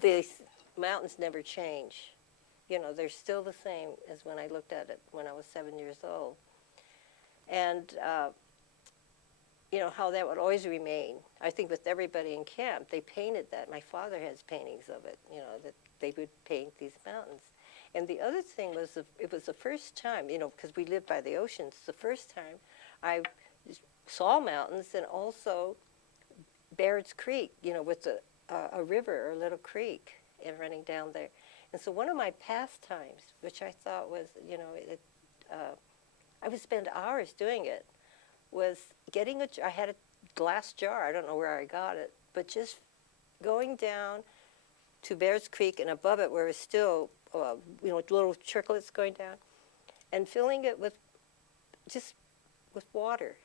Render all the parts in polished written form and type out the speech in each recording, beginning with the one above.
the mountains never change. You know, they're still the same as when I looked at it when I was 7 years old. And, you know, how that would always remain. I think with everybody in camp, they painted that. My father has paintings of it, you know, that they would paint these mountains. And the other thing was, it was the first time, you know, because we lived by the ocean, it's the first time I saw mountains, and also Bairs Creek, you know, with a river or a little creek and running down there. And so one of my pastimes, which I thought was, you know, I would spend hours doing it, was getting I had a glass jar, I don't know where I got it, but just going down to Bairs Creek and above it where it was still, you know, little tricklets going down, and filling it with just with water.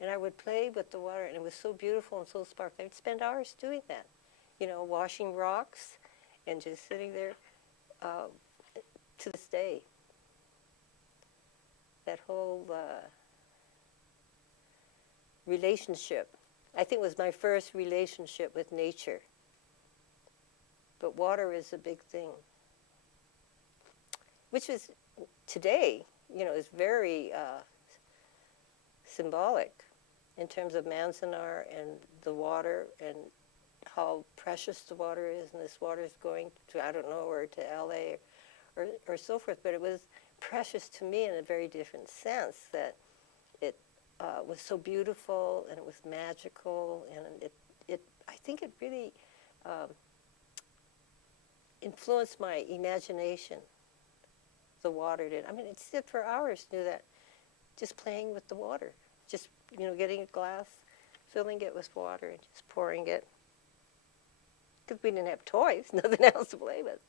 And I would play with the water, and it was so beautiful and so sparkling. I'd spend hours doing that, you know, washing rocks and just sitting there to this day. That whole relationship, I think, was my first relationship with nature. But water is a big thing, which is today, you know, is very symbolic in terms of Manzanar and the water and how precious the water is, and this water is going to, I don't know, or to LA or so forth, but it was precious to me in a very different sense, that it was so beautiful and it was magical, and I think it really influenced my imagination, the water did. I mean, I'd sit for hours, do that, just playing with the water, just, you know, getting a glass, filling it with water, and just pouring it. Because we didn't have toys, nothing else to play with.